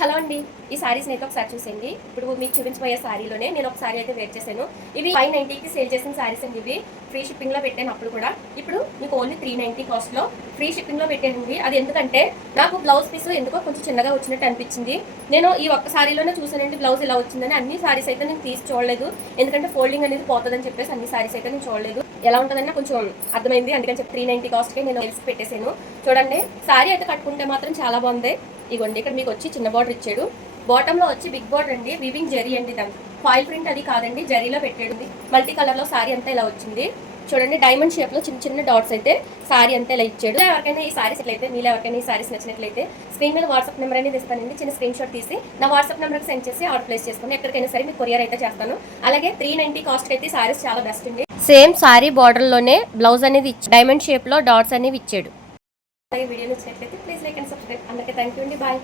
Hello అండి. ఈ సారీస్ అయితే ఒకసారి చూసేయండి. ఇప్పుడు మీకు చూపించబోయే సారీలోనే నేను ఒక సారీ అయితే వేర్ చేశాను. ఇవి ఫైవ్ నైంటీకి సేల్ చేసిన సారీస్ అండి ఇవి. ఫ్రీ షిప్పింగ్లో పెట్టాను అప్పుడు కూడా. ఇప్పుడు మీకు ఓన్లీ త్రీ నైంటీ కాస్ట్లో ఫ్రీ షిప్పింగ్లో పెట్టానండి అది ఎందుకంటే నాకు బ్లౌజ్ పీస్ ఎందుకో కొంచెం చిన్నగా వచ్చినట్టు అనిపించింది. నేను ఈ ఒక్క సారీలోనే చూసానండి బ్లౌజ్ ఇలా వచ్చిందని. అన్ని సారీస్ అయితే నేను తీసి చూడలేదు. ఎందుకంటే ఫోల్డింగ్ అనేది పోతుందని చెప్పేసి అన్ని సారీస్ అయితే నేను చూడలేదు. ఎలా ఉంటుందని కొంచెం అర్థమైంది. అందుకని చెప్పి త్రీ నైంటీ కాస్ట్కి నేను తెలిసి పెట్టేశాను. చూడండి సారీ అయితే కట్టుకుంటే మాత్రం చాలా బాగుంది. ఇగోండి ఇక్కడ మీకు వచ్చి చిన్న బార్డర్ ఇచ్చాడు. బాటమ్లో వచ్చి బిగ్ బార్డర్ అండి వివింగ్ జరీ అండి దానికి. ఫాయిల్ ప్రింట్ అది కాదండి జరీలో పెట్టాడు మల్టీ కలర్లో సారీ అంతా ఇలా వచ్చింది. చూడండి డైమండ్ షేప్లో చిన్న చిన్న డాట్స్ అయితే సారీ అంతా ఇలా ఇచ్చాడు. ఎవరికైనా ఈ సారీస్ ఎట్లయితే మీరు ఎవరికైనా ఈ సారీస్ నచ్చినట్లయితే స్క్రీన్ మీద వాట్సాప్ నెంబర్ అనేది ఇస్తానండి. చిన్న స్క్రీన్ షాట్ తీసి నా వాట్సాప్ నెంబర్కి సెండ్ చేసి ఆర్డర్ ప్లేస్ చేసుకోండి. ఎక్కడికైనా సరే మీకు కొరియర్ అయితే చేస్తాను. అలాగే త్రీ నైన్టీ కాస్ట్ అయితే సారీస్ చాలా బెస్ట్ అండి. సేమ్ సారీ బార్డర్లోనే బ్లౌజ్ అనేది ఇచ్చి డైమండ్ షేప్లో డాట్స్ అనేవి ఇచ్చాడు. వీడియో నచ్చినట్లయితే ప్లీజ్ లైక్ అండ్ సబ్స్క్రైబ్ అందరికీ థ్యాంక్ యూ అండి. బాయ్